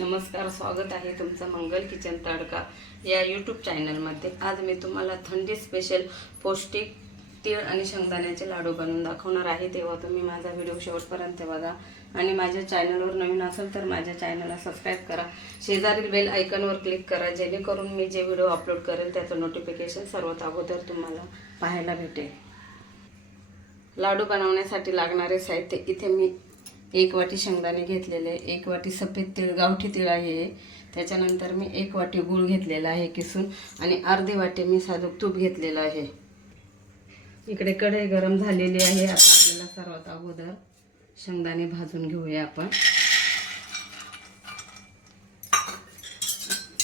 नमस्कार स्वागत आहे तुमचं मंगल किचन तडका या यूट्यूब चॅनलमध्ये आज मी तुम्हाला थंडी स्पेशल पौष्टिक तीळ आणि शेंगदाण्याचे लाडू बनवून दाखवणार आहे. तेव्हा तुम्ही माझा व्हिडिओ शेवटपर्यंत बघा. आणि माझ्या चॅनलवर नवीन असेल तर माझ्या चॅनलला सबस्क्राईब करा. शेजारील बेल आयकनवर क्लिक करा. जेणेकरून मी जे व्हिडिओ अपलोड करेल त्याचं नोटिफिकेशन सर्वात अगोदर तुम्हाला पाहायला भेटेल. लाडू बनवण्यासाठी लागणारे साहित्य इथे मी एक वाटी शेंगदाणे घेतलेले एक वाटी सफेद तीळ गावठी तीळ आहे. त्याच्यानंतर मी एक वाटी गूळ घेतलेला आहे किसून आणि अर्धी वाटी मी साधूक तूप घेतलेलं आहे. इकडे कढई गरम झालेली आहे. आता आपल्याला सर्वात अगोदर शेंगदाणे भाजून घेऊया आपण.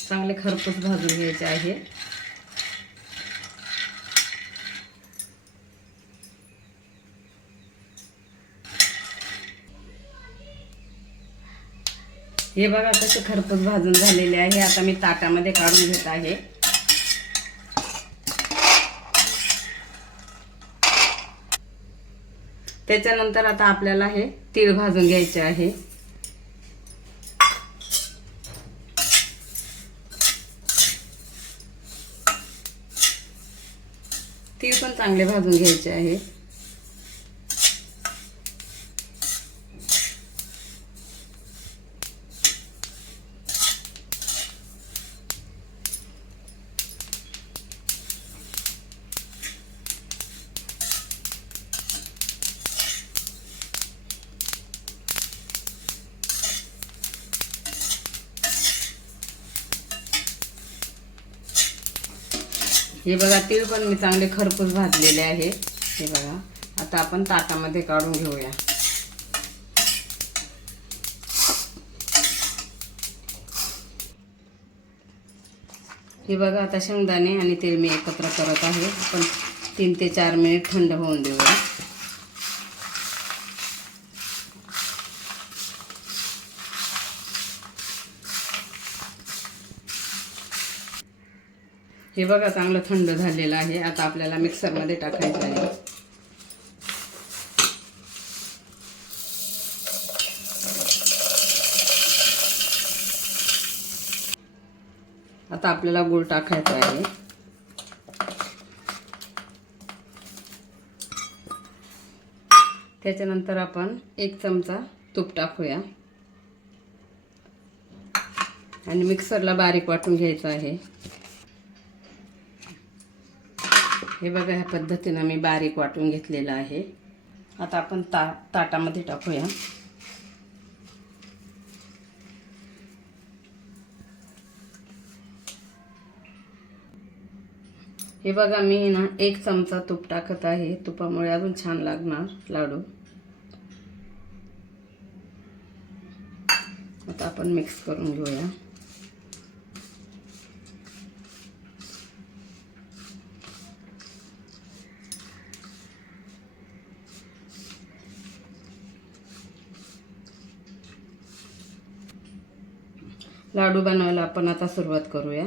चांगले खरपूस भाजून घ्यायचे आहे. हे बघा कसे खरपूस भाजून झालेले आहे. आता मी ताटामध्ये काढून घेत आहे. त्याच्यानंतर आता आपल्याला हे तीळ भाजून घ्यायचे आहे. तीळ पण चांगले भाजून घ्यायचे आहे. हे बघा तीळ पण मी चांगले खरपूस भाजलेले आहे. हे बघा आता आपण ताटामध्ये काढून घेऊया. हे बघा आता शेंगदाणे आणि तेल मी एकत्र करत आहे. आपण तीन ते चार मिनिट थंड होऊन देऊया. हे बघा चांगलं थंड झालेलं आहे. आता आपल्याला मिक्सरमध्ये टाकायचं आहे. आता आपल्याला गूळ टाकायचा आहे. त्याच्यानंतर आपण एक चमचा तूप टाकूया. आणि मिक्सरला बारीक वाटून घ्यायचं आहे. हे बघा ह्या पद्धतीनं मी बारीक वाटून घेतलेलं आहे. आता आपण ता ताटामध्ये टाकूया. हे बघा मी ना एक चमचा तूप टाकत आहे. तुपामुळे अजून छान लागणार लाडू. आता आपण मिक्स करून घेऊया. लाडू बनवायला आपण आता सुरुवात करूया.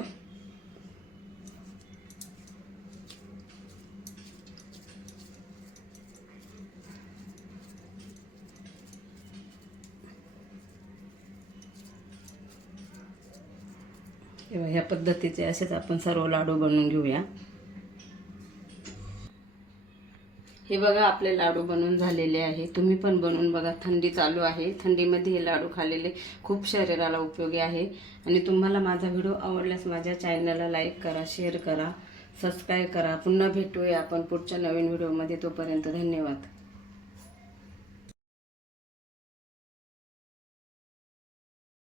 तेव्हा ह्या पद्धतीचे असेच आपण सर्व लाडू बनवून घेऊया. हे बघा आपले लाडू बनवून झालेले आहे. तुम्ही पण बनवून बघा थंडी चालू आहे. थंडीमध्ये हे लाडू खाल्लेले खूप शरीराला उपयोगी आहे. आणि तुम्हाला माझा व्हिडिओ आवडल्यास माझ्या चॅनलला लाईक करा शेअर करा सबस्क्राईब करा. पुन्हा भेटूया आपण पुढच्या नवीन व्हिडिओमध्ये. तोपर्यंत धन्यवाद.